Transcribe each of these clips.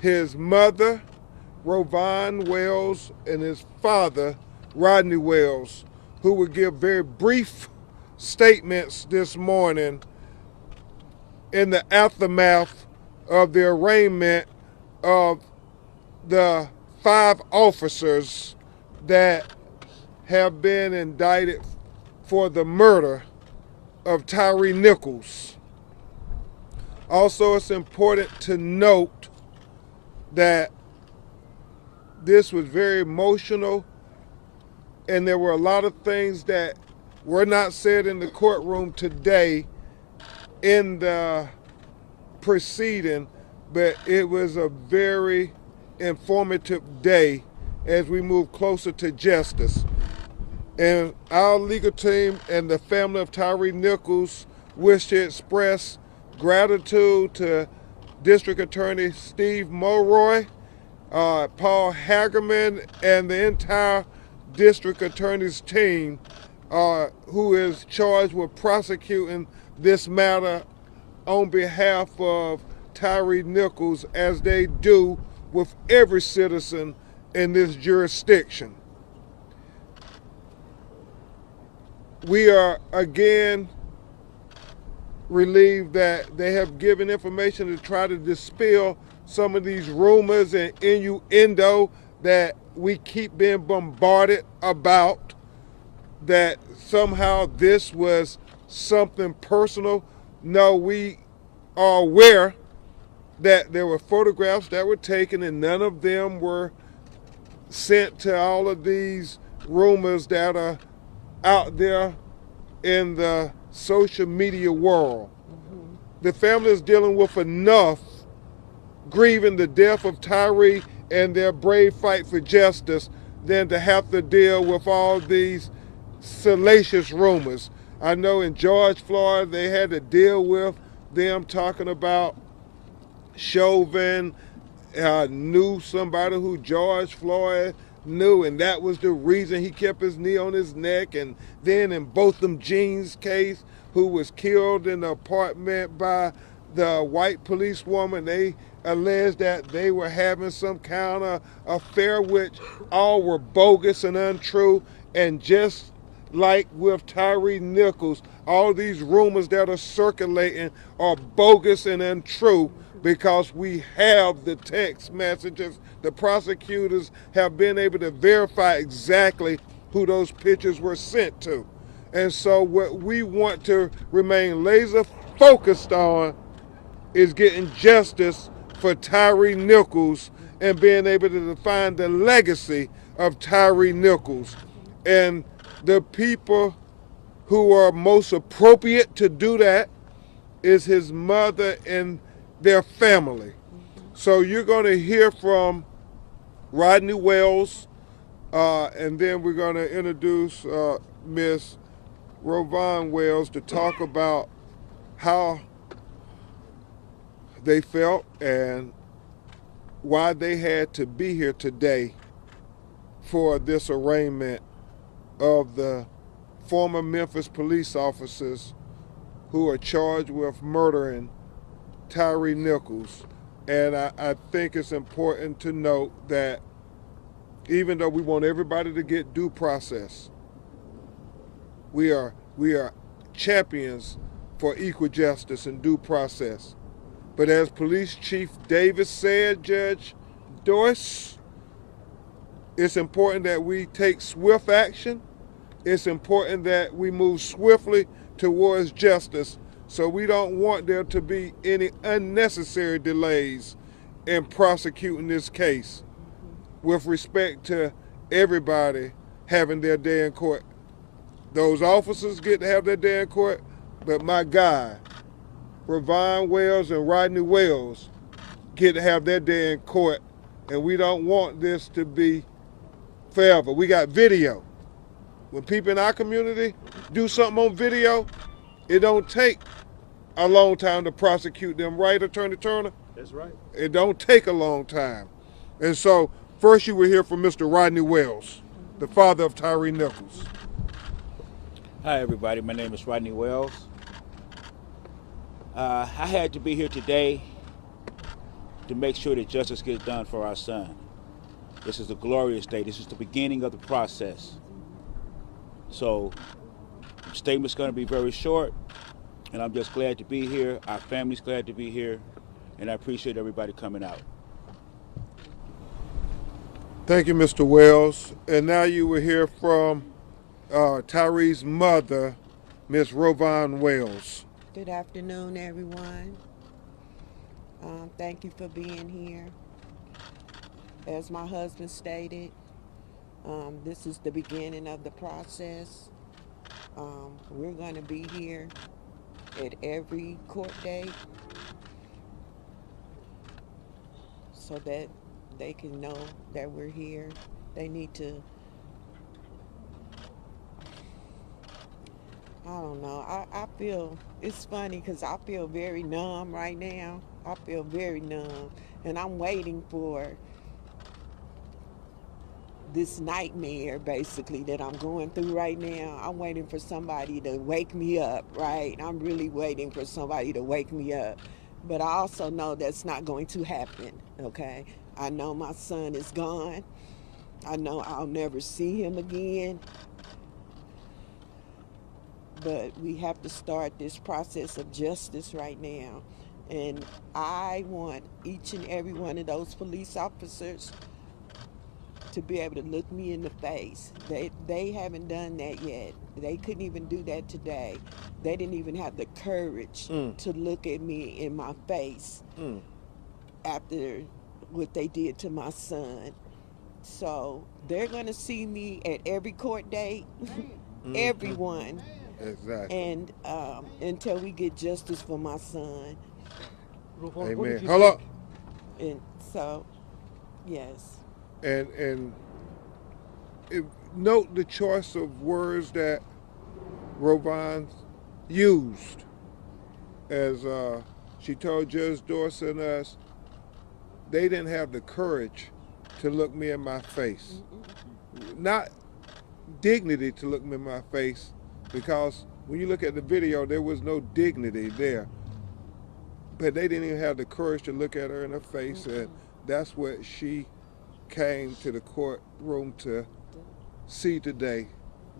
his mother, Rovon Wells, and his father, Rodney Wells, who will give very brief statements this morning in the aftermath of the arraignment of the 5 officers that have been indicted for the murder of Tyre Nichols. Also, it's important to note that this was very emotional, and there were a lot of things that were not said in the courtroom today in the proceeding, but it was a very informative day as we move closer to justice. And our legal team and the family of Tyre Nichols wish to express gratitude to District Attorney Steve Mulroy, Paul Hagerman, and the entire District Attorney's team who is charged with prosecuting this matter on behalf of Tyre Nichols, as they do with every citizen in this jurisdiction. We are again relieved that they have given information to try to dispel some of these rumors and innuendo that we keep being bombarded about, that somehow this was something personal. No, we are aware that there were photographs that were taken and none of them were sent to all of these rumors that are out there in the social media world. The family is dealing with enough grieving the death of Tyre and their brave fight for justice than to have to deal with all these salacious rumors. I know in George Floyd they had to deal with them talking about Chauvin knew somebody who George Floyd knew, and that was the reason he kept his knee on his neck. And then in Botham Jean's case, who was killed in the apartment by the white policewoman, they alleged that they were having some kind of affair, which all were bogus and untrue. And just like with Tyre Nichols, all these rumors that are circulating are bogus and untrue, because we have the text messages. The prosecutors have been able to verify exactly who those pictures were sent to. And so what we want to remain laser focused on is getting justice for Tyre Nichols and being able to define the legacy of Tyre Nichols. And the people who are most appropriate to do that is his mother and their family. So you're going to hear from Rodney Wells, and then we're going to introduce Miss Rovon Wells to talk about how they felt and why they had to be here today for this arraignment of the former Memphis police officers who are charged with murdering Tyre Nichols. And I think it's important to note that even though we want everybody to get due process, we are champions for equal justice and due process. But as Police Chief Davis said, Judge Doyce, it's important that we take swift action. It's important that we move swiftly towards justice. So we don't want there to be any unnecessary delays in prosecuting this case with respect to everybody having their day in court. Those officers get to have their day in court, but my guy, Rovon Wells and Rodney Wells, get to have their day in court, and we don't want this to be forever. We got video. When people in our community do something on video, it don't take a long time to prosecute them, right, Attorney Turner? That's right. It don't take a long time. And so first you will hear from Mr. Rodney Wells, the father of Tyre Nichols. Hi, everybody. My name is Rodney Wells. I had to be here today to make sure that justice gets done for our son. This is a glorious day. This is the beginning of the process. So the statement's going to be very short, and I'm just glad to be here. Our family's glad to be here, and I appreciate everybody coming out. Thank you, Mr. Wells. And now you will hear from Tyre's mother, Miss Rovon Wells. Good afternoon, everyone. Thank you for being here. As my husband stated, this is the beginning of the process. We're going to be here at every court date so that they can know that we're here. They need to, I don't know, I feel, it's funny because I feel very numb right now. I feel very numb, and I'm waiting for this nightmare basically that I'm going through right now. I'm waiting for somebody to wake me up, right? I'm really waiting for somebody to wake me up. But I also know that's not going to happen, okay? I know my son is gone. I know I'll never see him again. But we have to start this process of justice right now. And I want each and every one of those police officers to be able to look me in the face. They haven't done that yet. They couldn't even do that today. They didn't even have the courage to look at me in my face after what they did to my son. So they're gonna see me at every court date, everyone. Exactly. And until we get justice for my son. Amen. Hello. And so, yes. And note the choice of words that Rovon used. As she told Judge Dorsey and us, they didn't have the courage to look me in my face. Not dignity to look me in my face, because when you look at the video, there was no dignity there. But they didn't even have the courage to look at her in her face, and that's what she came to the courtroom to see today.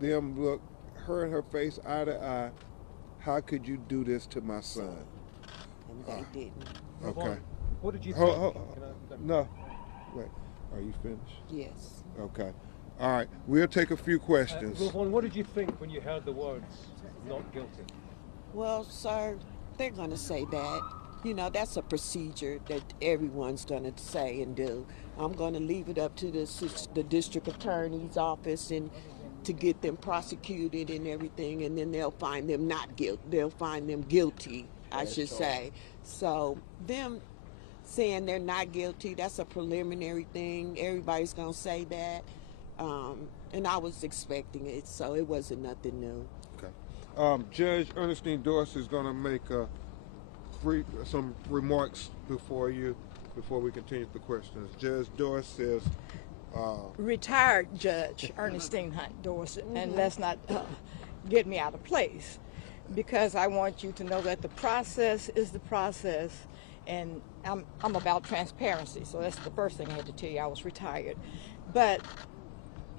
Them look her in her face, eye to eye. How could you do this to my son? And they didn't. Okay. What did you think? No. Wait. Are you finished? Yes. Okay. All right. We'll take a few questions. Rovon, what did you think when you heard the words "not guilty"? Well, sir, they're going to say that. You know, that's a procedure that everyone's going to say and do. I'm going to leave it up to the district attorney's office and to get them prosecuted and everything, and then they'll find them not guilty. They'll find them guilty, I should say. So them saying they're not guilty, that's a preliminary thing. Everybody's going to say that. And I was expecting it, so it wasn't nothing new. Okay. Judge Ernestine Dorsey is going to make some remarks before we continue the questions. Judge Dorsey is retired Judge Ernestine Hunt Dorsey, and let's not get me out of place, because I want you to know that the process is the process, and I'm about transparency, so that's the first thing I had to tell you. I was retired, but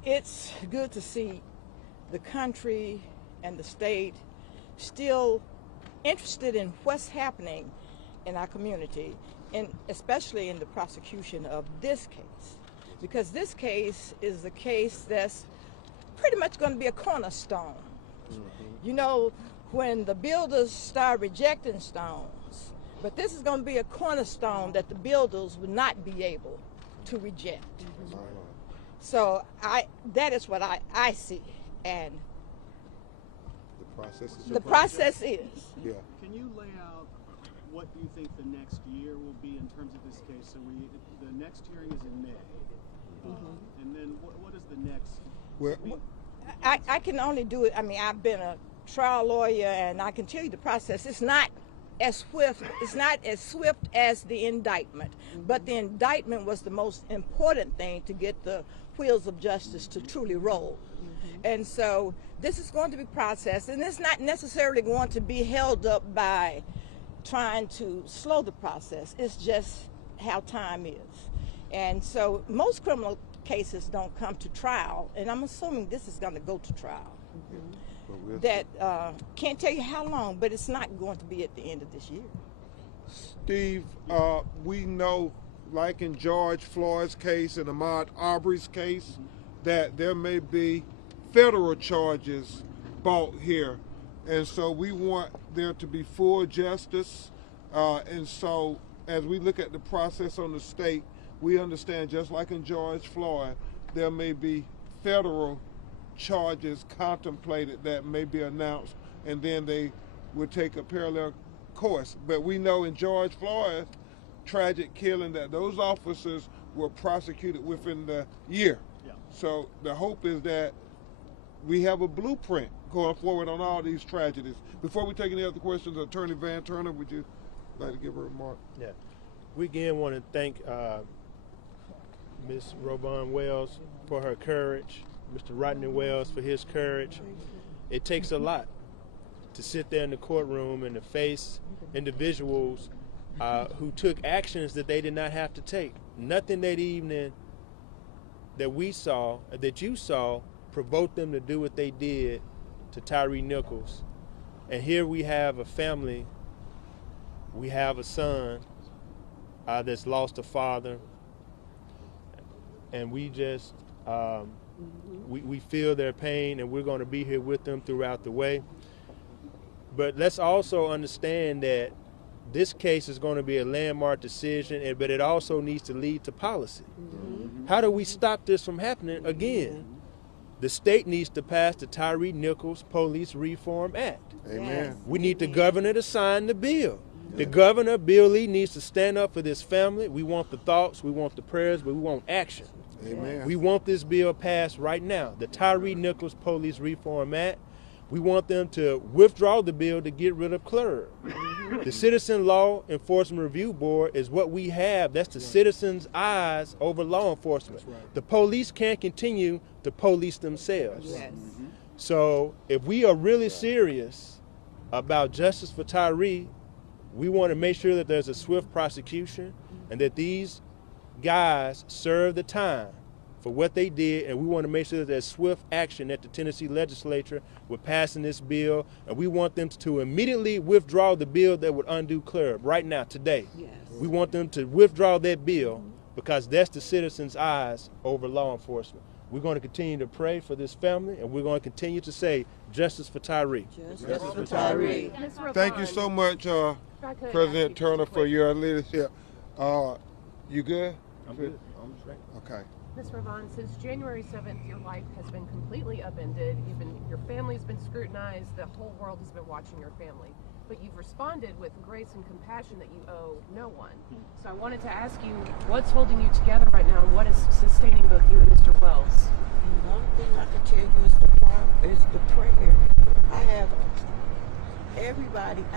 it's good to see the country and the state still interested in what's happening in our community, and especially in the prosecution of this case, because this case is the case that's pretty much going to be a cornerstone. You know, when the builders start rejecting stones, but this is going to be a cornerstone that the builders would not be able to reject. So that is what I see, and the process is. Yeah. Can you lay out what you think the next year will be in terms of this case? So the next hearing is in May, and then what is the next? Well, I can only do it. I mean, I've been a trial lawyer, and I can tell you the process. It's not as swift. It's not as swift as the indictment, but the indictment was the most important thing to get the wheels of justice to truly roll. And so this is going to be processed, and it's not necessarily going to be held up by trying to slow the process. It's just how time is. And so most criminal cases don't come to trial, and I'm assuming this is going to go to trial. That can't tell you how long, but it's not going to be at the end of this year. Steve, we know, like in George Floyd's case and Ahmaud Arbery's case, that there may be federal charges brought here. And so we want there to be full justice. And so as we look at the process on the state, we understand, just like in George Floyd, there may be federal charges contemplated that may be announced, and then they would take a parallel course. But we know in George Floyd's tragic killing that those officers were prosecuted within the year. Yeah. So the hope is that we have a blueprint going forward on all these tragedies. Before we take any other questions, Attorney Van Turner, would you like to give a remark? Yeah. We again want to thank Ms. Robon Wells for her courage, Mr. Rodney Wells for his courage. It takes a lot to sit there in the courtroom and to face individuals who took actions that they did not have to take. Nothing that evening that we saw, that you saw, provoked them to do what they did to Tyre Nichols. And here we have a family, we have a son that's lost a father, and we just we feel their pain, and we're going to be here with them throughout the way. But let's also understand that this case is going to be a landmark decision, but it also needs to lead to policy. How do we stop this from happening again? The state needs to pass the Tyre Nichols Police Reform Act. Amen. We need the governor to sign the bill. The governor, Bill Lee, needs to stand up for this family. We want the thoughts, we want the prayers, but we want action. Amen. We want this bill passed right now, the Tyre Nichols Police Reform Act. We want them to withdraw the bill to get rid of CLERB. The Citizen Law Enforcement Review Board is what we have. That's the citizens' eyes over law enforcement. The police can't continue to police themselves. Yes. So if we are really serious about justice for Tyre, we want to make sure that there's a swift prosecution and that these guys serve the time for what they did, and we want to make sure that there's swift action at the Tennessee legislature with passing this bill, and we want them to immediately withdraw the bill that would undo CLERB right now, today. Yes. We want them to withdraw that bill because that's the citizens' eyes over law enforcement. We're going to continue to pray for this family, and we're going to continue to say justice for Tyre. Justice for Tyre. Thank you so much, President Turner, for your leadership. You good? I'm good. Okay. Ms. Ravon, since January 7th, your life has been completely upended. Your family's been scrutinized. The whole world has been watching your family. But you've responded with grace and compassion that you owe no one. So I wanted to ask you, what's holding you together right now, and what is sustaining both you and Mr. Wells? One thing I can tell you is the prayer. I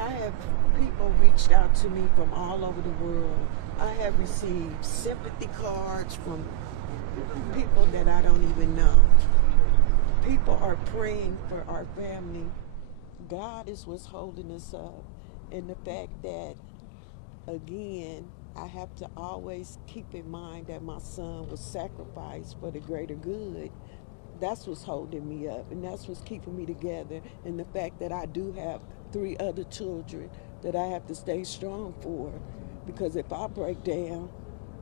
have people reached out to me from all over the world. I have received sympathy cards from people that I don't even know. People are praying for our family. God is what's holding us up. And the fact that, again, I have to always keep in mind that my son was sacrificed for the greater good. That's what's holding me up, and that's what's keeping me together. And the fact that I do have 3 other children that I have to stay strong for. Because if I break down,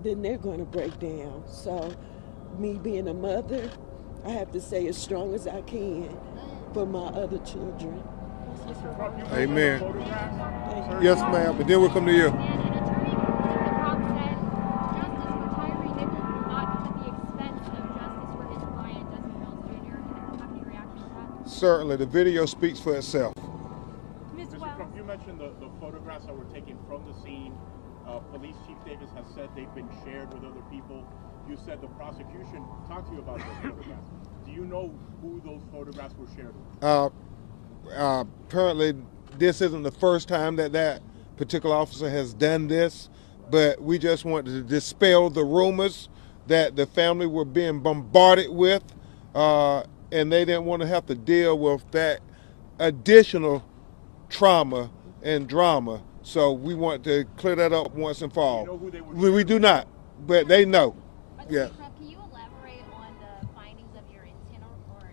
then they're going to break down. So me being a mother, I have to stay as strong as I can for my other children. Amen. Yes, ma'am. But then we'll come to you. Certainly, the video speaks for itself. Mr. Trump, you mentioned the photographs that were taken from the scene. Police Chief Davis has said they've been shared with other people. You said the prosecution talked to you about those photographs. Do you know who those photographs were shared with? Apparently, this isn't the first time that particular officer has done this, but we just want to dispel the rumors that the family were being bombarded with, and they didn't want to have to deal with that additional trauma and drama So we want to clear that up once and for all. You know who they were We do not, but they know. Yeah. Can you elaborate on the findings of your internal or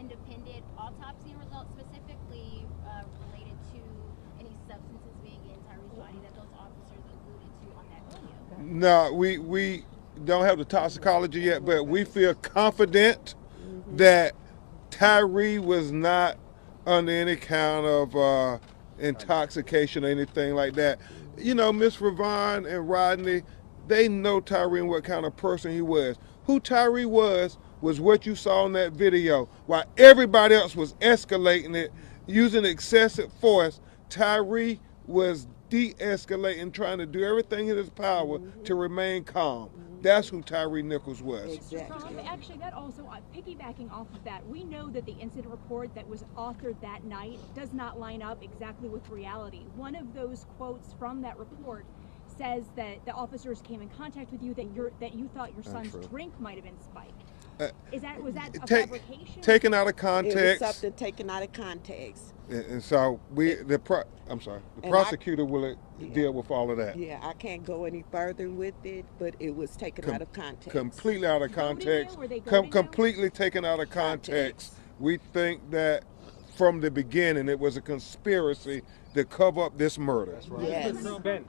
independent autopsy results, specifically related to any substances being in Tyre's body that those officers alluded to on that video? No, we don't have the toxicology yet, but we feel confident that Tyre was not under any kind of intoxication or anything like that. You know, Miss Ravon and Rodney, they know Tyre and what kind of person he was. Who Tyre was what you saw in that video. While everybody else was escalating it, using excessive force, Tyre was de-escalating, trying to do everything in his power to remain calm. That's who Tyre Nichols was. Exactly. Actually, that also, piggybacking off of that, we know that the incident report that was authored that night does not line up exactly with reality. One of those quotes from that report says that the officers came in contact with you, that you thought your son's drink might have been spiked. Was that a fabrication? Taken out of It context. was something taken out of context. And so the prosecutor will deal with all of that. Yeah, I can't go any further with it, but it was taken out of context. Completely out of context. Completely taken out of context. We think that from the beginning it was a conspiracy to cover up this murder. Yes. Ben,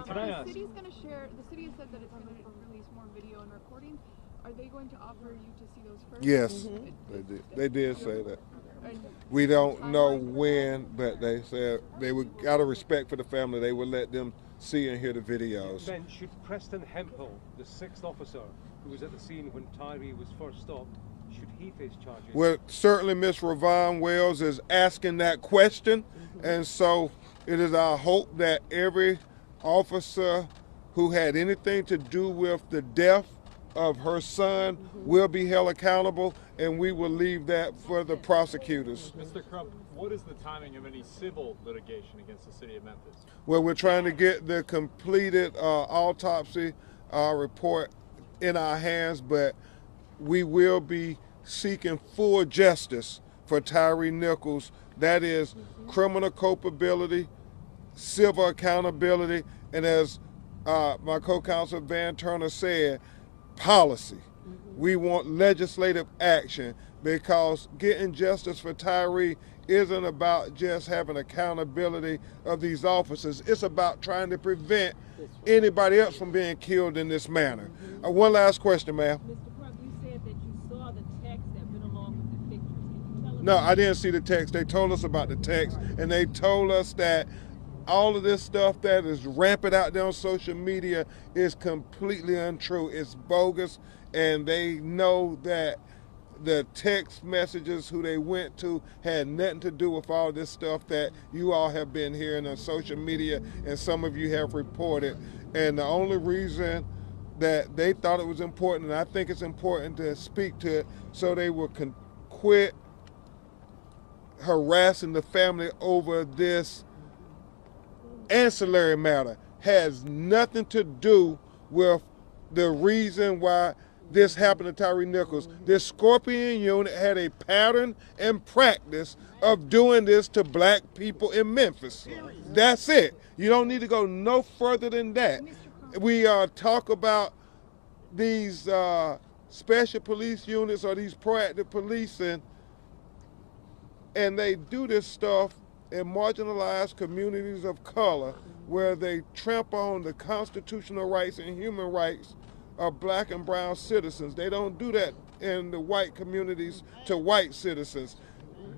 can I ask? The city's going to share. The city has said that it's going to release more video and recordings. Are they going to offer you to see those first? Yes, they did say that. We don't know when, but they said they would, out of respect for the family, they would let them see and hear the videos. Ben, should Preston Hemphill, the 6th officer who was at the scene when Tyre was first stopped, should he face charges? Well, certainly Miss Ravon Wells is asking that question, and so it is our hope that every officer who had anything to do with the death of her son will be held accountable, and we will leave that for the prosecutors. Mr. Crump, what is the timing of any civil litigation against the city of Memphis? Well, we're trying to get the completed autopsy report in our hands, but we will be seeking full justice for Tyre Nichols. That is criminal culpability, civil accountability, and as my co-counsel Van Turner said, policy. We want legislative action, because getting justice for Tyre isn't about just having accountability of these officers. It's about trying to prevent anybody else from being killed in this manner. One last question, ma'am. Mr. Crump, you said that you saw the text that went along with the pictures. Can you tell us? No, I didn't see the text. They told us about the text, and they told us that all of this stuff that is rampant out there on social media is completely untrue. It's bogus, and they know that the text messages who they went to had nothing to do with all this stuff that you all have been hearing on social media, and some of you have reported. And the only reason that they thought it was important, and I think it's important to speak to it, so they will quit harassing the family over this ancillary matter. Has nothing to do with the reason why this happened to Tyre Nichols. This Scorpion unit had a pattern and practice of doing this to black people in Memphis. That's it. You don't need to go no further than that. We talk about these special police units or these proactive policing, and they do this stuff in marginalized communities of color, where they trample on the constitutional rights and human rights of black and brown citizens. They don't do that in the white communities to white citizens.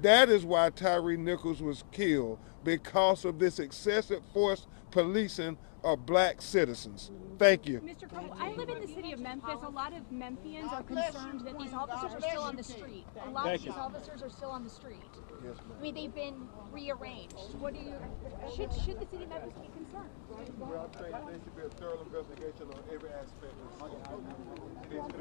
That is why Tyre Nichols was killed, because of this excessive force policing of black citizens. Thank you. Mr. Crump, I live in the city of Memphis. A lot of Memphians are concerned that these officers are still on the street. A lot of these officers are still on the street. I mean, they've been rearranged. What do you? Should the city of Memphis be concerned? Well, I think there should be a thorough investigation on every aspect of